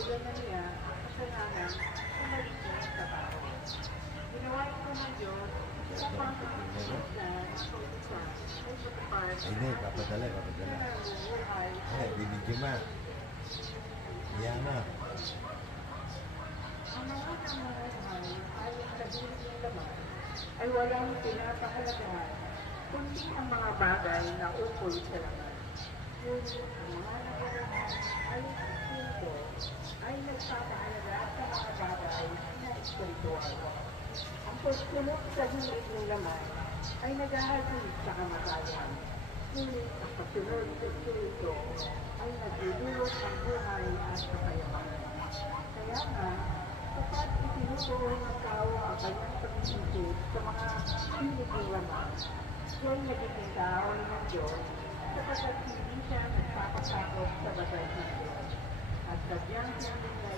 katuluyan na niya ang kasalanan bumalik niya sa tao. Ginawa ito ng Diyos upang ang Kristyan na kautusan ay matupad Ay, hindi, papadala. buhay. Ay, bibidyo ma. Yama. Ang mga namamahay ayon sa bilis ng laman ay walang pinapahalagahan kundi ang mga bagay na ukol sa laman. Ngunit ang mga namamahay ayon sa Espiritu ay nagpapahalaga sa mga bagay na espiritual. Ang pagsunod sa hilig ng laman ay naghahatid sa kamatayan. Ngunit ang pagsunod sa Espiritu ay nagdudulot ng buhay at kapayapaan. Kaya nga, kapag itinuturo ng tao ang kanyang pag-isip sa mga hilig ng laman, siya'y nagiging kaaway ng Diyos sapagkat hindi siya nagpapasakot sa batas ng Diyos. At sadyang hindi niya